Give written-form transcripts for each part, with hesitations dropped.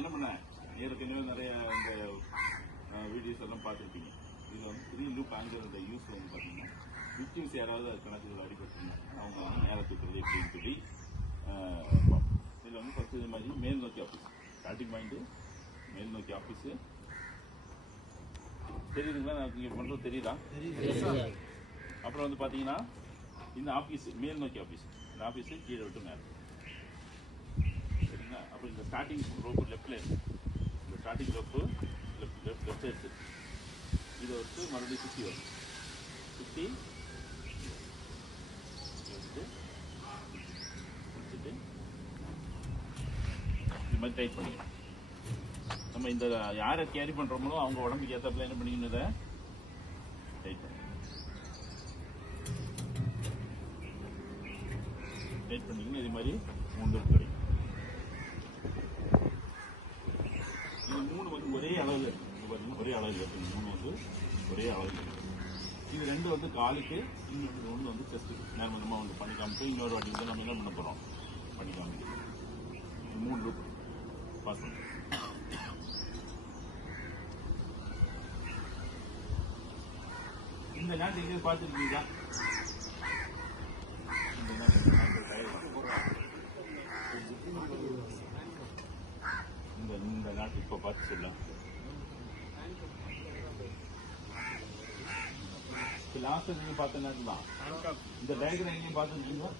என்ன பண்ணேன், ஏற்கனவே நிறைய இந்த வீடியோஸ் எல்லாம் பார்த்துருப்பீங்க. இதில் வந்து 3 லூப் ஆங்கிள் யூஸ் வந்து பார்த்தீங்கன்னா விக்டிம்ஸ் யாராவது அது கணக்குகள் அடிபட்டுருந்தாங்க அவங்க வந்து நேரம் தூக்குறது எப்படின்னு சொல்லி இதில் வந்து ஃபஸ்ட்டு இது மாதிரி மேல் நோக்கி ஆஃபீஸ் ஸ்டார்டிங் பாயிண்ட்டு மேல் நோக்கி ஆஃபீஸு தெரியுதுங்களா? நான் இங்கே பண்ணுறது தெரியுதா? அப்புறம் வந்து பார்த்தீங்கன்னா இந்த ஆஃபீஸ் மேல் நோக்கி ஆஃபீஸ், இந்த ஆஃபீஸு கீழே விட்டு மேலே சரிங்களா? அப்புறம் இந்த ஸ்டார்டிங் ரோப்பு லெஃப்டில் இருக்கு, இந்த ஸ்டார்டிங் ரோப்பு லெஃப்ட் சைடு இதை வச்சு மறுபடியும் சுற்றி வரும், சுற்றி வச்சுட்டு முடிச்சுட்டு இது மாதிரி டைட் பண்ணிக்கணும். நம்ம இந்த யாரை கேரி பண்ணுறோமோ அவங்க உடம்புக்கு ஏற்றப்பில் என்ன பண்ணிக்கணும், இதை டைட் பண்ணிக்கணும். டைட் பண்ணிக்கணும். இது மாதிரி 3 லூப் கிடைக்கும். இது 3 வந்து ஒரே அளவில் இருக்கு, ஒரே அளவில் இருக்கு. 3 வந்து ஒரே அளவில் இருக்கு. இது 2 வந்து காலுக்கு, இன்னொன்று 1 வந்து செஸ்ட்டுக்கு நேர்மமாக வந்து பண்ணி காமிச்சு இன்னொரு வாட்டி வந்து நம்ம என்ன பண்ண போகிறோம் பண்ணி காமிச்சு 3 லூப் பாஸ் பண்ணுறோம். இந்த நாட்டு எங்கேயாவது பார்த்துருக்கீங்களா? இந்த நாட்டு இப்போ பார்த்து சொல்லலாம். லாஸ்ட் நீங்க பார்த்த நாட்டு தான். இந்த டயக்ராம் எங்கேயும் பார்த்துருக்கீங்களா?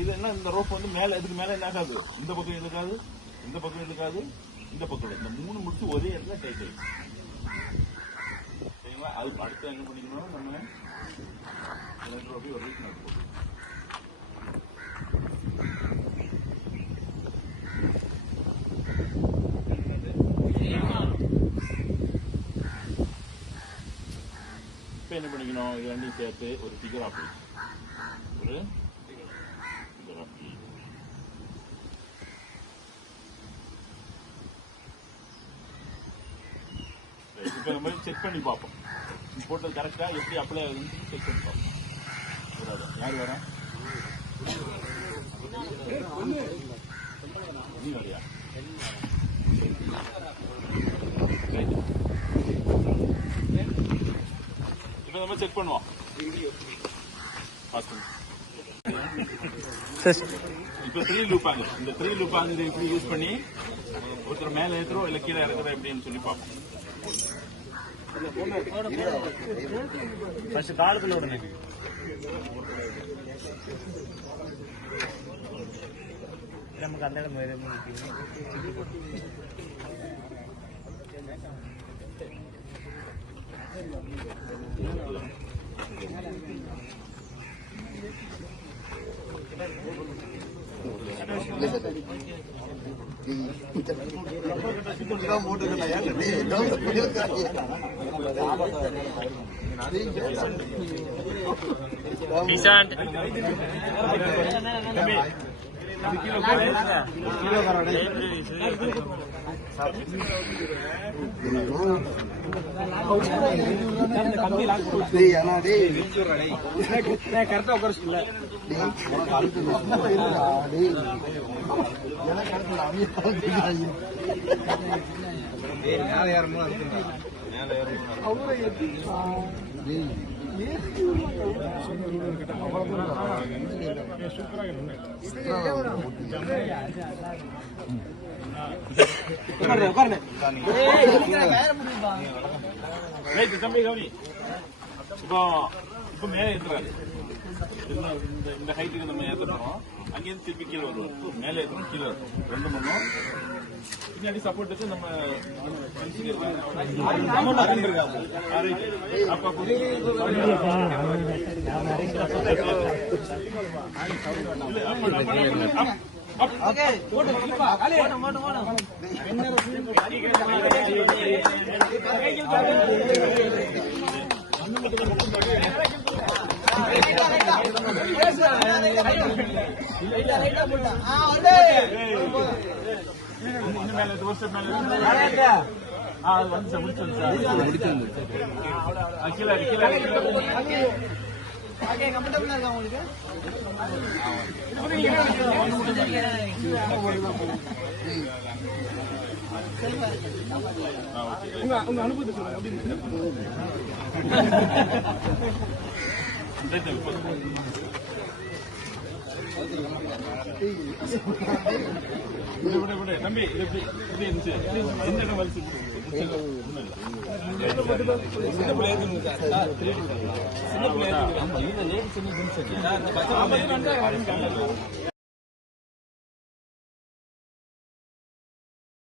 இது என்ன, இந்த ரோப் வந்து மேல இதுக்கு மேல என்ன ஆகாது, இந்த பக்கம் இழுக்காது, இந்த பக்கம் இழுக்காது, இந்த பக்கம் இந்த 3 முடிச்சு ஒரே இடத்துல டைட் ஆயிடும் சரிங்களா? அதுக்கு அடுத்து என்ன பண்ணிக்கணும், நம்ம 2 ரோப்பி ஒரு வீட்டு நட்டு போட்டு இப்போ என்ன பண்ணிக்கணும், இது 2 சேர்த்து ஒரு ஃபிகர் ஆஃப் ஒரு ஃபிகர் ஆஃப் இப்போ நம்ம செக் பண்ணி பார்ப்போம். போட்டது கரெக்டாக எப்படி அப்ளை ஆகுதுன்னு செக் பண்ணி பார்ப்போம். யார் வரா? நீ வரையா? இப்போ நம்ம செக் பண்ணுவோம். இப்போ 3 லூப் ஆகுது. இந்த 3 லூப் ஆகுது எப்படி யூஸ் பண்ணி ஒருத்தர் மேலே ஏற்றுறோம் இல்லை கீழே இறக்குறோம் எப்படின்னு சொல்லி பார்ப்போம். காலத்தில் உடனே நமக்கு அந்த இடம் கரெக்டா உட்கார தம்பி கவனி. இப்போ மேலே ஏற்றுறாரு. இந்த ஹைட்டுக்கு நம்ம ஏற்றுறோம், அங்கேருந்து திருப்பி கீழே வருவோம். மேலே ஏற்றுறோம், கீழே வரும், 2 பண்ணுவோம். பின்னாடி சப்போர்ட்டுக்கு நம்ம கம்ஃபர்டபுளா இருக்கா உங்களுக்கு? உங்க அனுபவத்தை சொல்லுங்க. தம்பி இது எப்படி இருந்துச்சு? எந்த இடம் வலிச்சு? சின்ன பிள்ளை ஏற்றுங்க சார். சின்ன பிள்ளை ஏற்றுங்க.